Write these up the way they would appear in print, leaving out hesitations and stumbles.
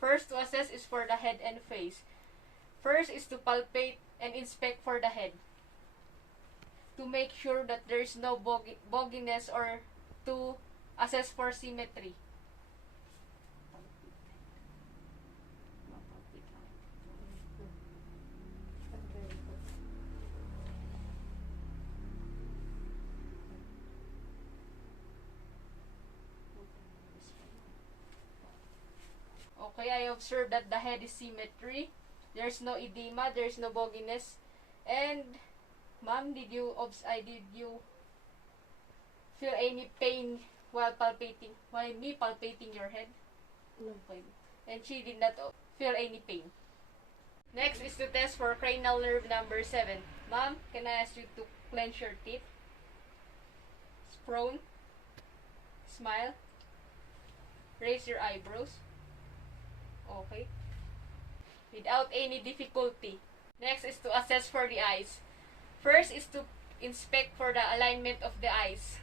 First to assess is for the head and face. First is to palpate and inspect for the head, to make sure that there is no bogginess, or to assess for symmetry. Okay, I observed that the head is symmetry. There's no edema, there's no bogginess. And, ma'am, did you feel any pain while me palpating your head? No. Okay. And she did not feel any pain. Next is to test for cranial nerve number 7. Ma'am, can I ask you to clench your teeth? Prone. Smile. Raise your eyebrows. Okay. Without any difficulty. Next is to assess for the eyes. First is to inspect for the alignment of the eyes.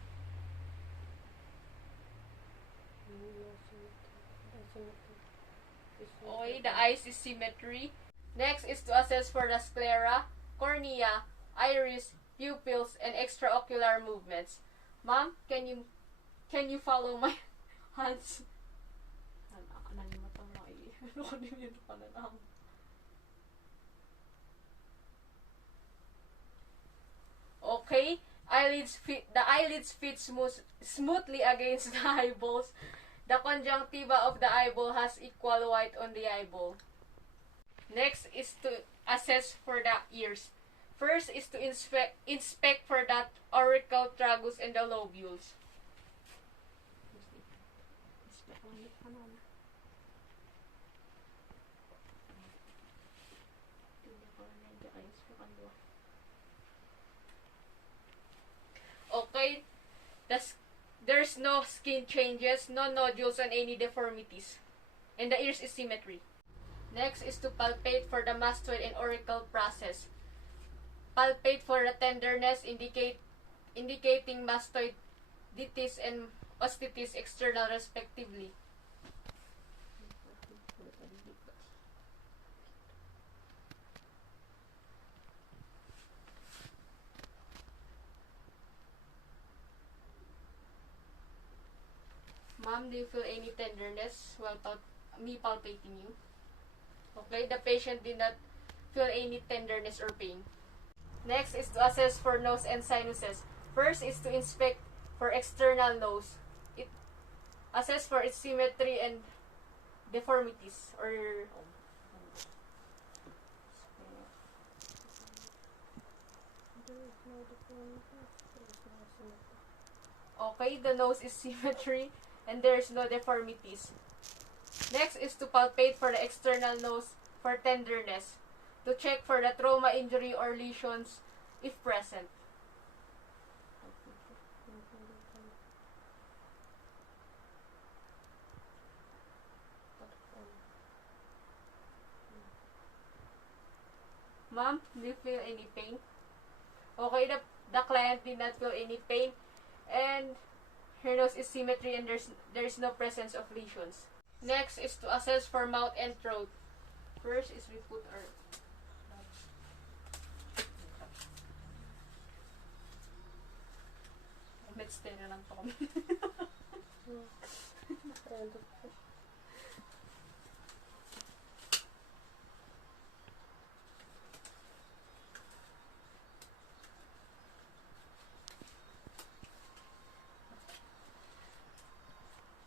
Okay, the eyes is symmetry. Next is to assess for the sclera, cornea, iris, pupils, and extraocular movements. Ma'am, can you follow my hands? Okay, the eyelids fit smoothly against the eyeballs. The conjunctiva of the eyeball has equal white on the eyeball. Next is to assess for the ears. First is to inspect for the auricle tragus and the lobules. Okay, there's no skin changes, no nodules, and any deformities. And the ears is symmetry. Next is to palpate for the mastoid and auricle process. Palpate for the tenderness, indicating mastoiditis and osteitis external respectively. Ma'am, do you feel any tenderness while me palpating you? Okay, the patient did not feel any tenderness or pain. Next is to assess for nose and sinuses. First is to inspect for external nose. Assess for its symmetry and deformities, or okay, the nose is symmetry and there's no deformities. Next is to palpate for the external nose for tenderness, to check for the trauma, injury, or lesions if present. Ma'am, do you feel any pain? Okay, the client did not feel any pain, and her nose is symmetry and there's no presence of lesions. Next is to assess for mouth and throat. First is we put our medstay na lang po kami.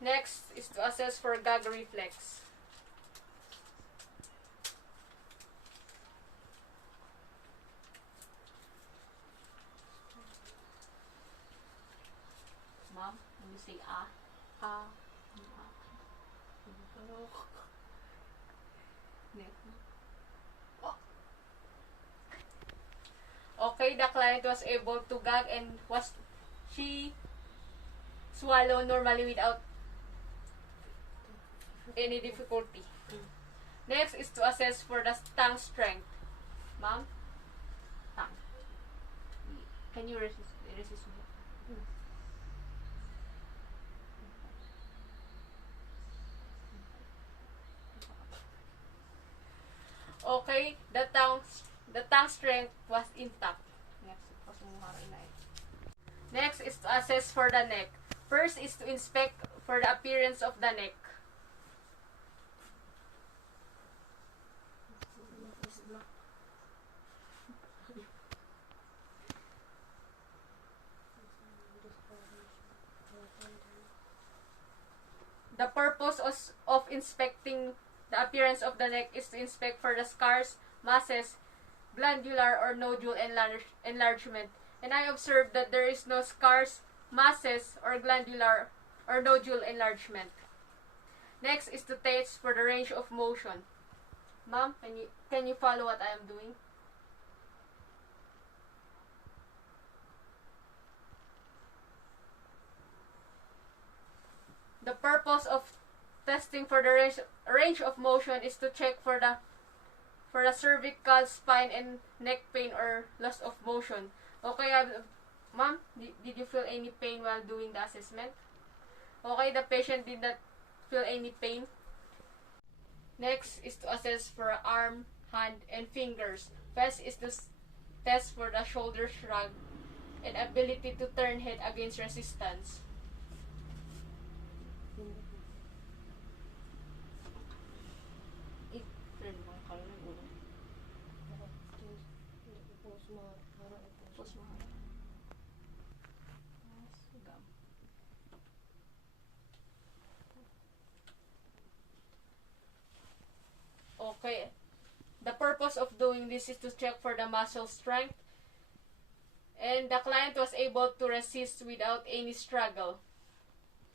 Next is to assess for gag reflex. Ma'am, when you say ah. Okay, the client was able to gag and she swallow normally without any difficulty. Next is to assess for the tongue strength. Ma'am, tongue. Can you resist me? Okay, the tongue strength was intact. Next is to assess for the neck. First is to inspect for the appearance of the neck. The purpose of inspecting the appearance of the neck is to inspect for the scars, masses, glandular or nodule enlargement. And I observed that there is no scars, masses, or glandular or nodule enlargement. Next is to test for the range of motion. Ma'am, can you follow what I am doing? The purpose of testing for the range of motion is to check for the cervical, spine, and neck pain or loss of motion. Okay, ma'am, did you feel any pain while doing the assessment? Okay, the patient did not feel any pain. Next is to assess for arm, hand, and fingers. First is to test for the shoulder shrug and ability to turn head against resistance. Okay, the purpose of doing this is to check for the muscle strength, and the client was able to resist without any struggle.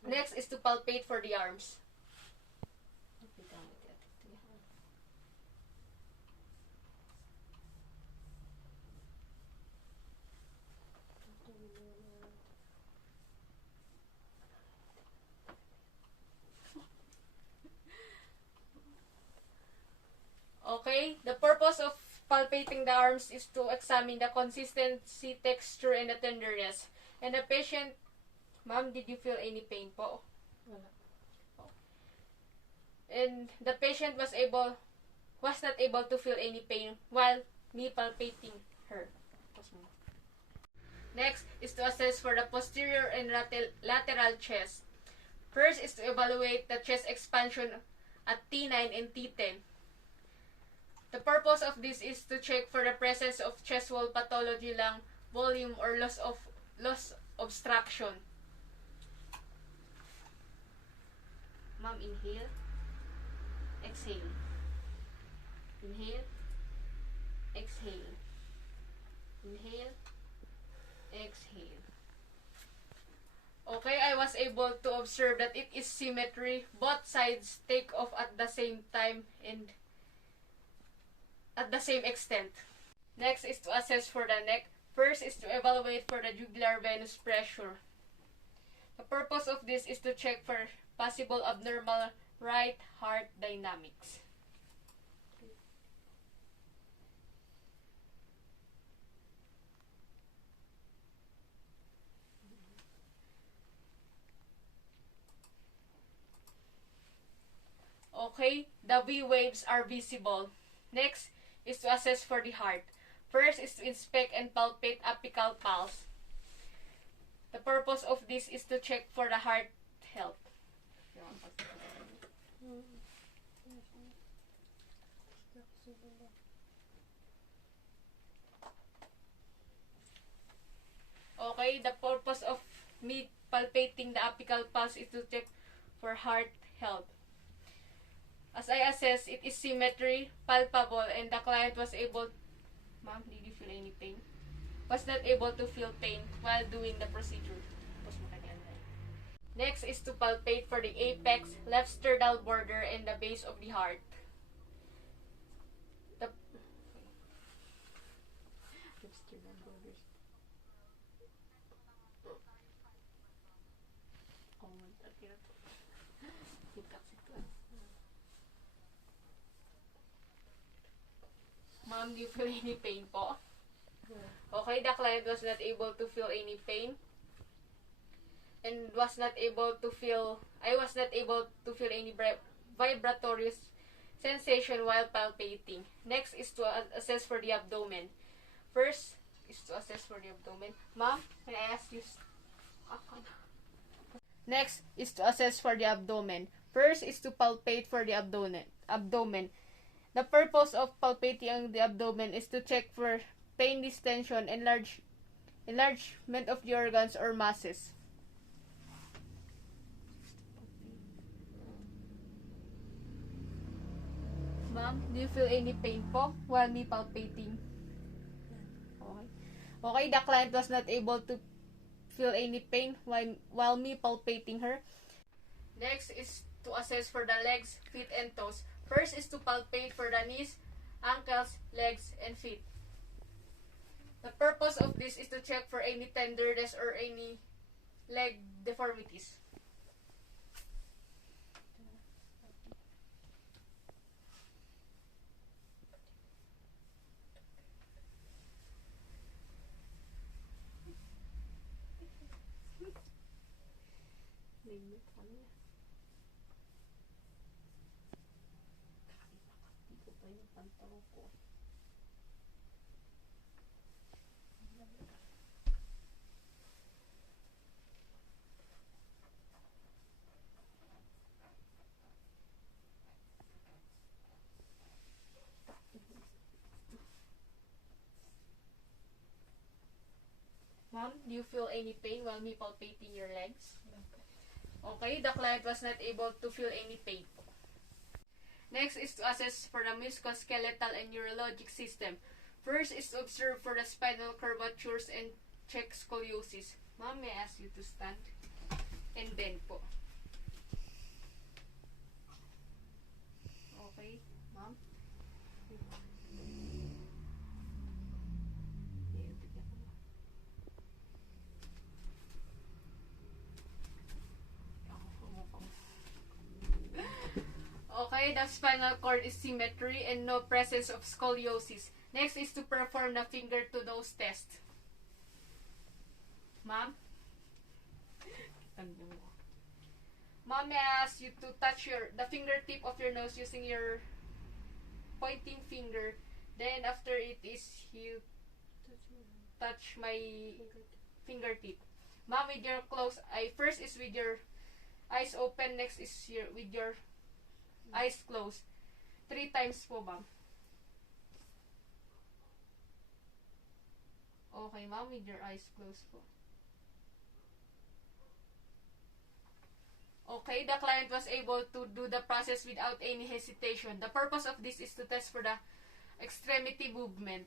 Next is to palpate for the arms. Okay, the purpose of palpating the arms is to examine the consistency, texture, and the tenderness. And the patient, ma'am, did you feel any pain po? Wala. Oh. And the patient was not able to feel any pain while me palpating her. Next is to assess for the posterior and lateral chest. First is to evaluate the chest expansion at T9 and T10. The purpose of this is to check for the presence of chest wall pathology, lung volume, or loss obstruction. Ma'am, inhale. Exhale. Inhale. Exhale. Inhale. Exhale. Okay, I was able to observe that it is symmetry. Both sides take off at the same time and at the same extent. Next is to assess for the neck. First is to evaluate for the jugular venous pressure. The purpose of this is to check for possible abnormal right heart dynamics. Okay, the V waves are visible. Next is to assess for the heart. First is to inspect and palpate apical pulse. The purpose of this is to check for the heart health. Okay, the purpose of me palpating the apical pulse is to check for heart health. As I assess, it is symmetry, palpable, and the client was able... Ma'am, did you feel any pain? Was not able to feel pain while doing the procedure. Next is to palpate for the apex, left sternal border, and the base of the heart. The Ma'am, do you feel any pain po? Okay, the client was not able to feel any pain. And I was not able to feel any vibratory sensation while palpating. Next is to assess for the abdomen. First is to assess for the abdomen. Ma'am, can I ask you? Next is to assess for the abdomen. First is to palpate for the abdomen. The purpose of palpating the abdomen is to check for pain, distension, enlargement of the organs or masses. Ma'am, do you feel any pain po while me palpating? Okay. Okay, the client was not able to feel any pain while me palpating her. Next is to assess for the legs, feet, and toes. First is to palpate for the knees, ankles, legs, and feet. The purpose of this is to check for any tenderness or any leg deformities. Ma'am, do you feel any pain while me palpating your legs? Okay, the client was not able to feel any pain. Next is to assess for the musculoskeletal and neurologic system. First is to observe for the spinal curvatures and check scoliosis. Ma'am, may I ask you to stand and bend po. Okay, ma'am. Okay, the spinal cord is symmetry and no presence of scoliosis. Next is to perform the finger to nose test. Ma'am? Ma'am, may I ask you to touch the fingertip of your nose using your pointing finger. Then after it is you touch my fingertip. Ma'am, with your closed eye. First is with your eyes open. Next is with your eyes closed. 3 times po, ma'am. Okay, ma'am, with your eyes closed po. Okay, the client was able to do the process without any hesitation. The purpose of this is to test for the extremity movement.